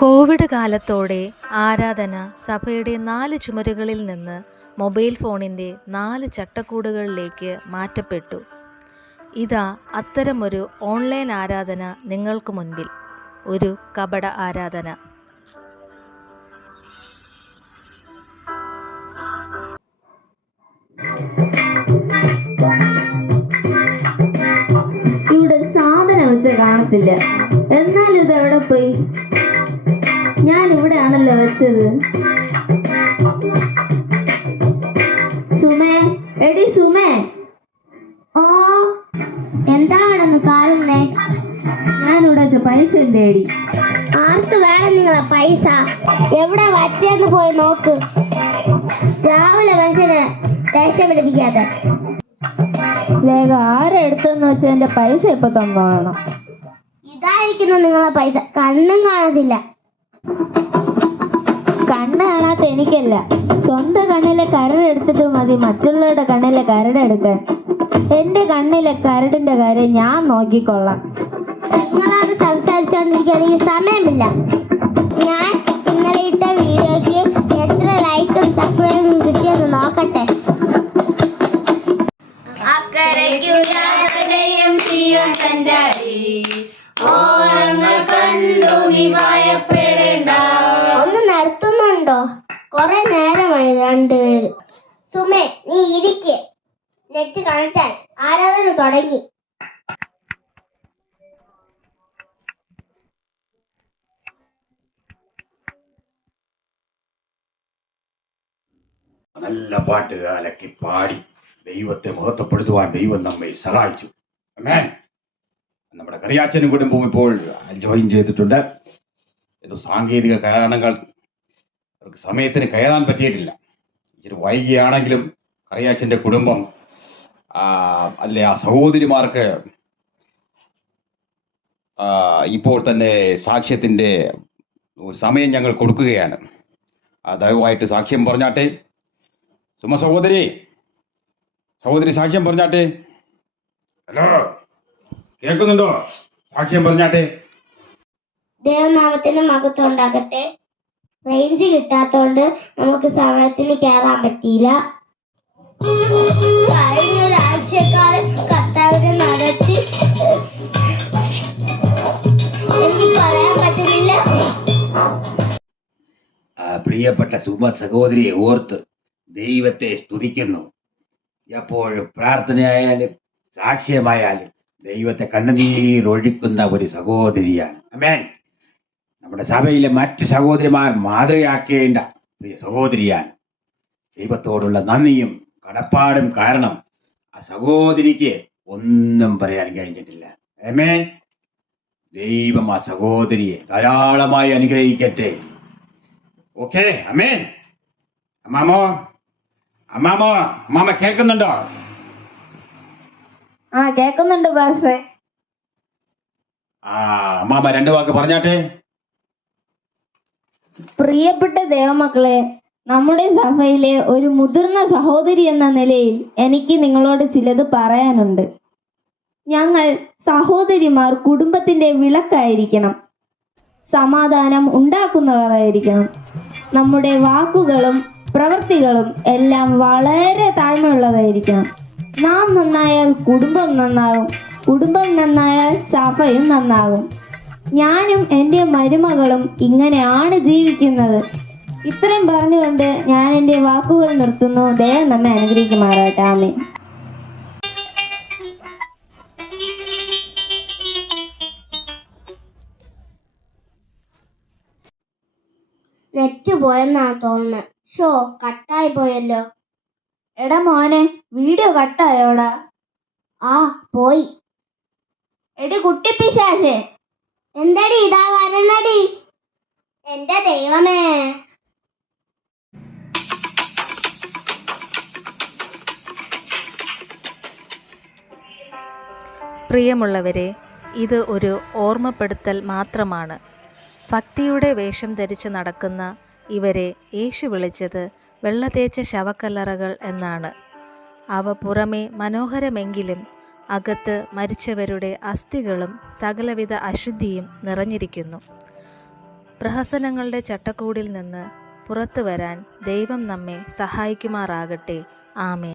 Covid കാലത്തോടെ ആരാധന സഭയുടെ 4 ചുമരുകളിൽ നിന്ന് മൊബൈൽ ഫോണിൻ്റെ 4 ചട്ടക്കൂടുകളിലേക്ക് മാറ്റപ്പെട്ടു. ഇതാ അത്തരമൊരു ഓൺലൈൻ ആരാധന നിങ്ങൾക്ക് മുൻപിൽ, ഒരു കപട ആരാധന. ഇവിടെ സാധനം വെച്ച് കാണത്തില്ല, എന്നാലും ഇത് എവിടെ പോയി? ഞാൻ ഇവിടെ ആണല്ലോ വെച്ചത്. സുമേ, എടി സുമേ. ഓ, എന്താണെന്ന് കാണുന്നേ? ഞാനിവിടെ വെച്ച പൈസ ഉണ്ട് എടി. ആർക്ക് വേണം നിങ്ങളെ പൈസ? എവിടെ വച്ചെന്ന് പോയി നോക്ക്. രാവിലെ മനുഷ്യന് ദേഷ്യം പിടിപ്പിക്കാതെ. വേഗം ആരെടുത്തെന്ന് വെച്ചാൽ എന്റെ പൈസ ഇപ്പൊ തന്നോളണം. ഇതായിരിക്കുന്നു നിങ്ങളെ പൈസ. കണ്ണും കാണത്തില്ല. കണ്ണ് കാണാത്ത എനിക്കല്ല, സ്വന്തം കണ്ണിലെ കരട് എടുത്തിട്ട് മതി മറ്റുള്ളവരുടെ കണ്ണിലെ കരട് എടുക്കാൻ. എന്റെ കണ്ണിലെ കരടിന്റെ കാര്യം ഞാൻ നോക്കിക്കൊള്ളാം. നിങ്ങളത് സംസാരിച്ചോണ്ടിരിക്കാൻ എനിക്ക് സമയമില്ല. ഞാൻ ഇന്നലെ ഇട്ട വീഡിയോക്ക് എത്ര ലൈക്കും സബ്സ്ക്രൈബും കിട്ടിയെന്ന് നോക്കട്ടെ. ഒന്ന് നിർത്തുന്നുണ്ടോ? കുറെ നേരമായി രണ്ടുപേര്. സുമേ, നീ ഇരിക്ക്. നെറ്റ് കണക്റ്റായി. ആരാധന തുടങ്ങി. നല്ല പാട്ട് അലക്കി പാടി ദൈവത്തെ മഹത്വപ്പെടുത്തുവാൻ ദൈവം നമ്മെ സഹായിച്ചു. ആമേൻ. നമ്മുടെ കറിയാച്ചനും കുടുംബവും ഇപ്പോൾ ജോയിൻ ചെയ്തിട്ടുണ്ട്. ഇത് സാങ്കേതിക കാരണങ്ങൾ അവർക്ക് സമയത്തിന് കയറാൻ പറ്റിയിട്ടില്ല. ഇച്ചിരി വൈകിയാണെങ്കിലും കറിയാച്ചൻ്റെ കുടുംബം അല്ലെ ആ സഹോദരിമാർക്ക് ഇപ്പോൾ തന്നെ സാക്ഷ്യത്തിൻ്റെ സമയം ഞങ്ങൾ കൊടുക്കുകയാണ്. ദയവായിട്ട് സാക്ഷ്യം പറഞ്ഞാട്ടെ. സുമ സഹോദരി സാക്ഷ്യം പറഞ്ഞാട്ടെ. ഹലോ, കേൾക്കുന്നുണ്ടോ? സാക്ഷ്യം പറഞ്ഞാട്ടെ. ദൈവനാമത്തിന് മഹത്വം ഉണ്ടാകട്ടെ. റേഞ്ച് കിട്ടാത്തോണ്ട് നമുക്ക് സമയത്തിന് കയറാൻ പറ്റിയില്ല. കഴിഞ്ഞ ഒരാഴ്ചക്കാലം കർത്താവിനെ നടത്തി എനിക്ക് പറയാൻ പറ്റുന്നില്ല. പ്രിയപ്പെട്ട സുമ സഹോദരിയെ ഓർത്ത് ദൈവത്തെ സ്തുതിക്കുന്നു. എപ്പോഴും പ്രാർത്ഥനയായാലും സാക്ഷ്യമായാലും ദൈവത്തെ കണ്ണുനീരൊഴുക്കുന്ന ഒരു സഹോദരിയാണ്. ആമേൻ. നമ്മുടെ സഭയിലെ മറ്റ് സഹോദരിമാർ മാതൃകയാക്കേണ്ട പ്രിയ സഹോദരിയാണ്. ദൈവത്തോടുള്ള നന്ദിയും കടപ്പാടും കാരണം ആ സഹോദരിക്ക് ഒന്നും പറയാൻ കഴിഞ്ഞിട്ടില്ല. ആമേൻ. ദൈവം ആ സഹോദരിയെ ധാരാളമായി അനുഗ്രഹിക്കട്ടെ. ഓക്കെ, ആമേൻ. അമ്മാമ കേൾക്കുന്നുണ്ടോ? കേൾക്കുന്നുണ്ട് പാസ്റ്ററെ. അമ്മാമ 2 വാക്ക് പറഞ്ഞാട്ടെ. പ്രിയപ്പെട്ട ദൈവമക്കളെ, നമ്മുടെ സഭയിലെ ഒരു മുതിർന്ന സഹോദരി എന്ന നിലയിൽ എനിക്ക് നിങ്ങളോട് ചിലത് പറയാനുണ്ട്. ഞങ്ങൾ സഹോദരിമാർ കുടുംബത്തിന്റെ വിളക്കായിരിക്കണം, സമാധാനം ഉണ്ടാക്കുന്നവരായിരിക്കണം. നമ്മുടെ വാക്കുകളും പ്രവൃത്തികളും എല്ലാം വളരെ താഴ്മയുള്ളതായിരിക്കണം. നാം നന്നായാൽ കുടുംബം നന്നാകും, കുടുംബം നന്നായാൽ സഭയും നന്നാകും. ഞാനും എൻ്റെ മരുമകളും ഇങ്ങനെയാണ് ജീവിക്കുന്നത്. ഇത്രയും പറഞ്ഞുകൊണ്ട് ഞാൻ എൻ്റെ വാക്കുകൾ നിർത്തുന്നു. ദൈവം നമ്മെ അനുഗ്രഹിക്കുമാറാകട്ടെ. ആമേൻ. നെറ്റ് പോയെന്നാ തോന്നുന്നത്. ഷോ കട്ടായി പോയല്ലോ. എടാ മോനെ, വീഡിയോ കട്ടായോടാ? പോയി. എടി കുട്ടിപ്പിശാചേ, എന്തടി ഇതാ വരണടി? എന്റെ ദൈവമേ. പ്രിയമുള്ളവരെ, ഇത് ഒരു ഓർമ്മപ്പെടുത്തൽ മാത്രമാണ്. ഭക്തിയുടെ വേഷം ധരിച്ച് നടക്കുന്ന ഇവരെ യേശു വിളിച്ചത് വെള്ളതേച്ച ശവക്കല്ലറകൾ എന്നാണ്. അവ പുറമേ മനോഹരമെങ്കിലും അകത്ത് മരിച്ചവരുടെ അസ്ഥികളും സകലവിധ അശുദ്ധിയും നിറഞ്ഞിരിക്കുന്നു. പ്രഹസനങ്ങളുടെ ചട്ടക്കൂടിൽ നിന്ന് പുറത്തു വരാൻ ദൈവം നമ്മെ സഹായിക്കുമാറാകട്ടെ. ആമേൻ.